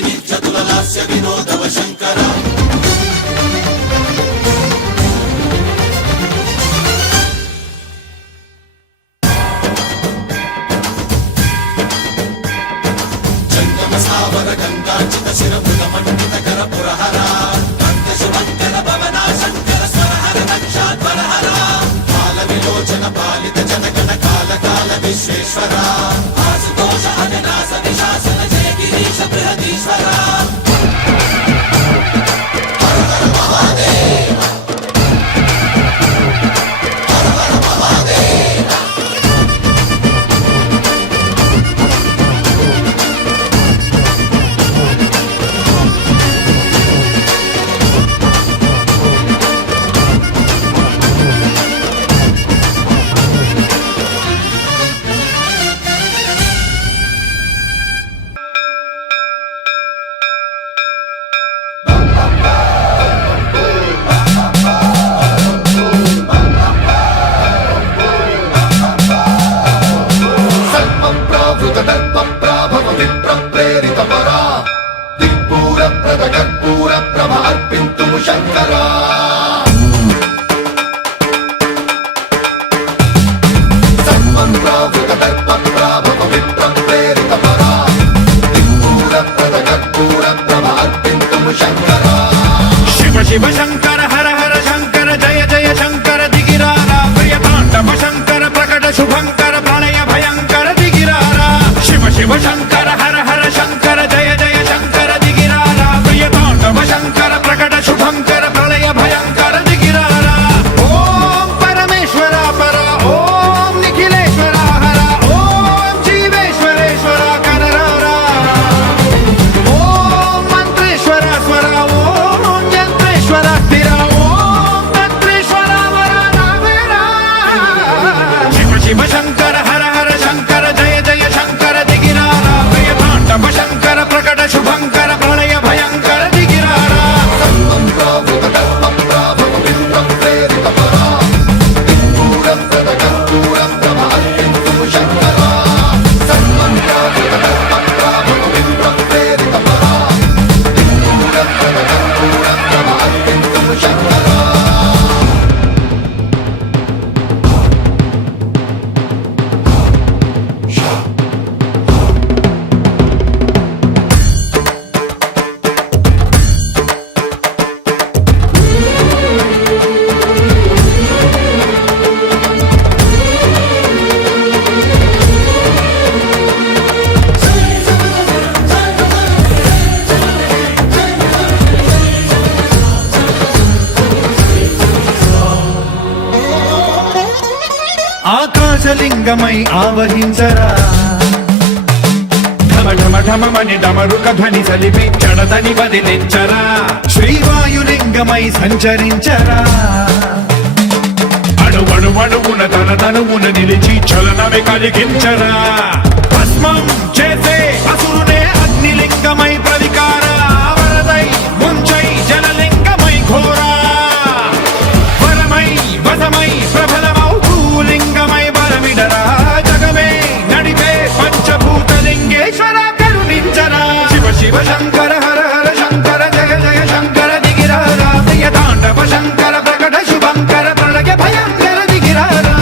నిత్యతులలాస్య వినోదవ శంకర జంగమ సావర గంగాచిత శిరముల మండిత కర పురహర భక్త శుభంకర భవనా శంకర స్వరహర నక్షాధ్వరహర కాల విలోచన పాలిత జనగణ కాల కాల విశ్వేశ్వర ఆశుతోష అవినాశ విశాసన జయ గిరీశ బృహదీశ్వర శివ శంకర హర హర శంకర జయ జయ శంకర దిగిరారా ప్రియతాండవ శంకర ప్రకట శుభంకర ప్రళయ భయంకర దిగిరారా శివ శివ శంకర హర హర శంకర జయ జయ శంకర దిగిరారా ప్రియతాండవ శంకర ప్రకట శుభంకర ప్రళయ భయంకర దిగిరారా ఓం పరమేశ్వర పర ఓం నిఖిలేశ్వర హర ఓం జీవేశ్వరేశ్వర కనరారా ఓం మంత్రేశ్వర స్వర ఓం యంత్రేశ్వర స్థిర ఓం తంత్రేశ్వర వర నావేరా శివ శివ శంకర హర హర శంకర జయ జయ శంకర దిగిరారా ప్రియతాండవ శంకర ప్రకట శుభంకర ప్రళయ భయంకర దిగిరారా ఆకాశలింగమై ఆవహించరా ఢమ ఢమ ఢమమని డమరుక ధ్వని సలిపి చడదని వదిలించరా శ్రీవాయులింగమై సంచరించరా అణువణువున తన తనువున నిలిచి చలనమే కలిగించరా భస్మం చేసే అసురునే అగ్నిలింగమై ప్రవికార వరదై ముంచై జలలింగమై ఘోరా వరమై వసమై ప్రబలమౌ భూలింగమై బలమిడరా జగమే నడిపే పంచభూతలింగేశ్వర కరుణించరా శివ శివ శంకర హర హర శంకర జయ జయ శంకర దిగిరారా ప్రియతాండవ శంకర ప్రకట శుభంకర ప్రళయ భయంకర దిగిరారా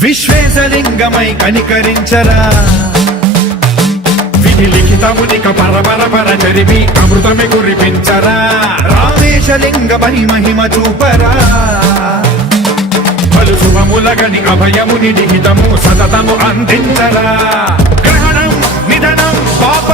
విశ్వేశలింగమై కనికరించరా విధి లిఖితమునిక పరపర పర చరిమి అమృతమి కురిపించరా రామేశలింగమై మహిమ చూపరా పలు శుభములగని అభయముని లిఖితము సతతము అందించరా గ్రహణం నిధనం పాప